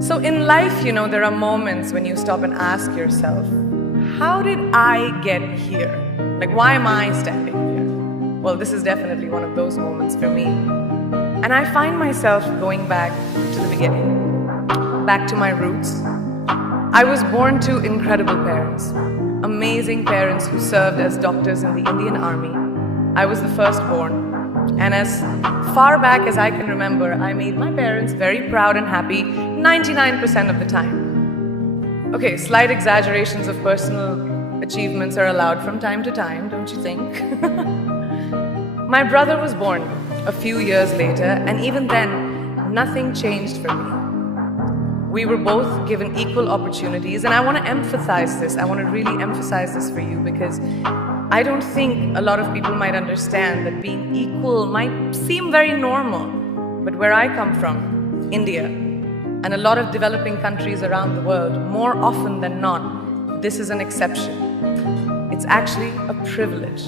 So in life, there are moments when you stop and ask yourself, how did I get here? Like, why am I standing here? Well, this is definitely one of those moments for me. And I find myself going back to the beginning, back to my roots. I was born to incredible parents, amazing parents who served as doctors in the Indian Army. I was the firstborn. And as far back as I can remember, I made my parents very proud and happy 99% of the time. Okay, slight exaggerations of personal achievements are allowed from time to time, don't you think? My brother was born a few years later, and even then, nothing changed for me. We were both given equal opportunities, and I want to emphasize this. I want to really emphasize this for you because I don't think a lot of people might understand that being equal might seem very normal. But where I come from, India, and a lot of developing countries around the world, more often than not, this is an exception. It's actually a privilege.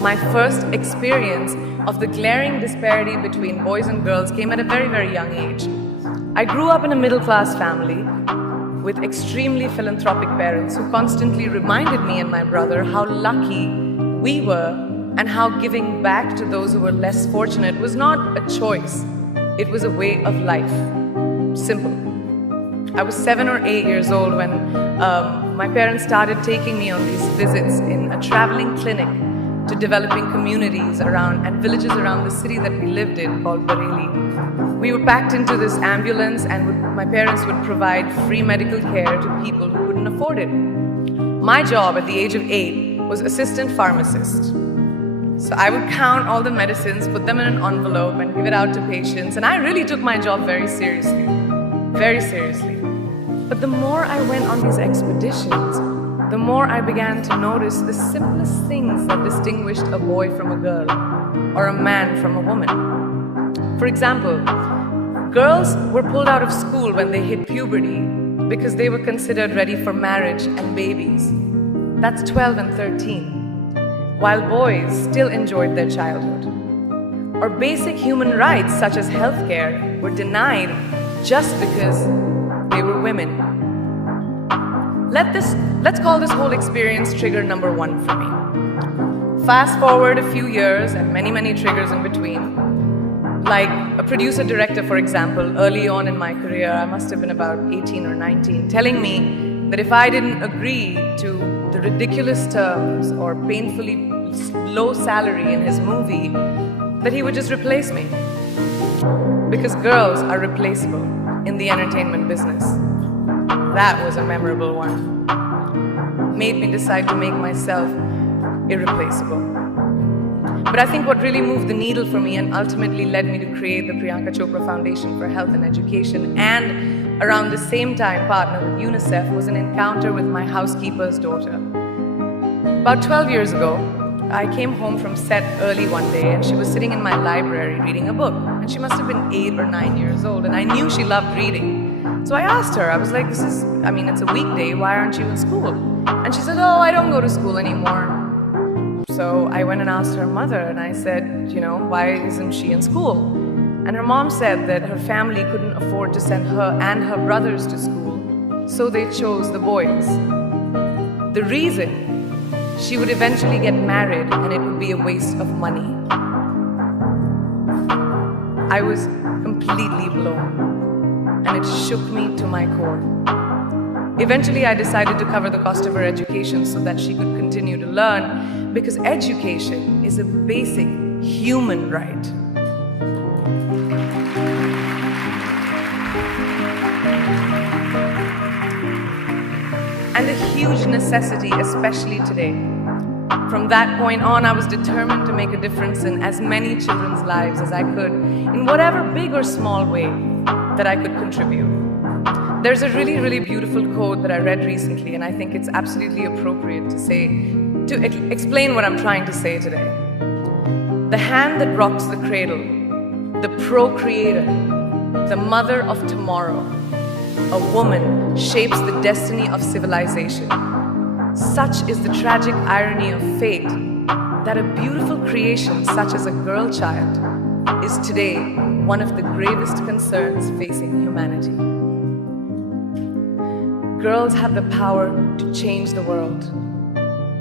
My first experience of the glaring disparity between boys and girls came at a very, very young age. I grew up in a middle-class family with extremely philanthropic parents who constantly reminded me and my brother how lucky we were and how giving back to those who were less fortunate was not a choice. It was a way of life. Simple. I was 7 or 8 years old when my parents started taking me on these visits in a traveling clinic to developing communities around and villages around the city that we lived in called Bareilly. We were packed into this ambulance and my parents would provide free medical care to people who couldn't afford it. My job at the age of 8 was assistant pharmacist. So I would count all the medicines, put them in an envelope and give it out to patients, and I really took my job very seriously. Very seriously. But the more I went on these expeditions, the more I began to notice the simplest things that distinguished a boy from a girl or a man from a woman. For example, girls were pulled out of school when they hit puberty because they were considered ready for marriage and babies. That's 12 and 13, while boys still enjoyed their childhood. Or basic human rights such as healthcare were denied just because they were women. Let's call this whole experience trigger number 1 for me. Fast forward a few years and many, many triggers in between. Like a producer-director, for example, early on in my career, I must have been about 18 or 19, telling me that if I didn't agree to the ridiculous terms or painfully low salary in his movie, that he would just replace me. Because girls are replaceable in the entertainment business. That was a memorable one. Made me decide to make myself irreplaceable. But I think what really moved the needle for me and ultimately led me to create the Priyanka Chopra Foundation for Health and Education and around the same time partner with UNICEF was an encounter with my housekeeper's daughter. About 12 years ago, I came home from set early one day and she was sitting in my library reading a book. And she must have been 8 or 9 years old and I knew she loved reading. So I asked her, I was like, it's a weekday, why aren't you in school? And she said, oh, I don't go to school anymore. So I went and asked her mother and I said, why isn't she in school? And her mom said that her family couldn't afford to send her and her brothers to school, so they chose the boys. The reason? She would eventually get married and it would be a waste of money. I was completely blown. And it shook me to my core. Eventually, I decided to cover the cost of her education so that she could continue to learn, because education is a basic human right. And a huge necessity, especially today. From that point on, I was determined to make a difference in as many children's lives as I could, in whatever big or small way that I could contribute. There's a really, really beautiful quote that I read recently, and I think it's absolutely appropriate to explain what I'm trying to say today. The hand that rocks the cradle, the procreator, the mother of tomorrow, a woman shapes the destiny of civilization. Such is the tragic irony of fate that a beautiful creation such as a girl child is today one of the gravest concerns facing humanity. Girls have the power to change the world.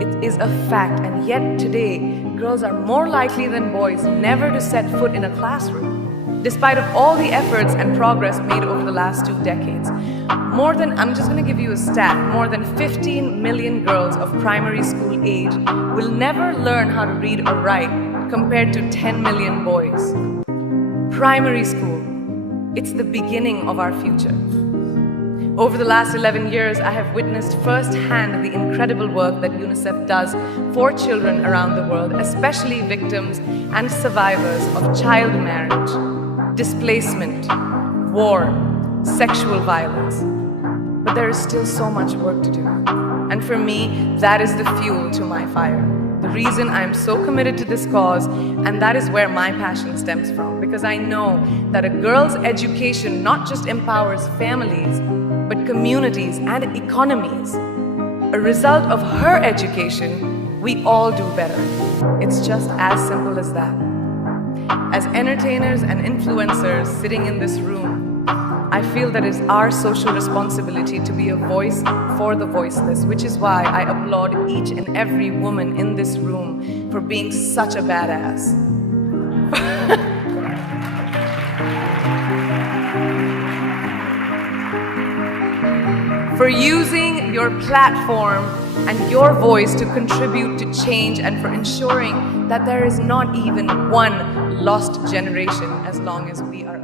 It is a fact, and yet today, girls are more likely than boys never to set foot in a classroom, despite of all the efforts and progress made over the last 2 decades. I'm just going to give you a stat, more than 15 million girls of primary school age will never learn how to read or write, compared to 10 million boys. Primary school, it's the beginning of our future. Over the last 11 years, I have witnessed firsthand the incredible work that UNICEF does for children around the world, especially victims and survivors of child marriage, displacement, war, sexual violence. But there is still so much work to do. And for me, that is the fuel to my fire. The reason I am so committed to this cause, and that is where my passion stems from, because I know that a girl's education not just empowers families, but communities and economies. A result of her education, we all do better. It's just as simple as that. As entertainers and influencers sitting in this room, I feel that it's our social responsibility to be a voice for the voiceless, which is why I applaud each and every woman in this room for being such a badass. For using your platform and your voice to contribute to change, and for ensuring that there is not even one lost generation as long as we are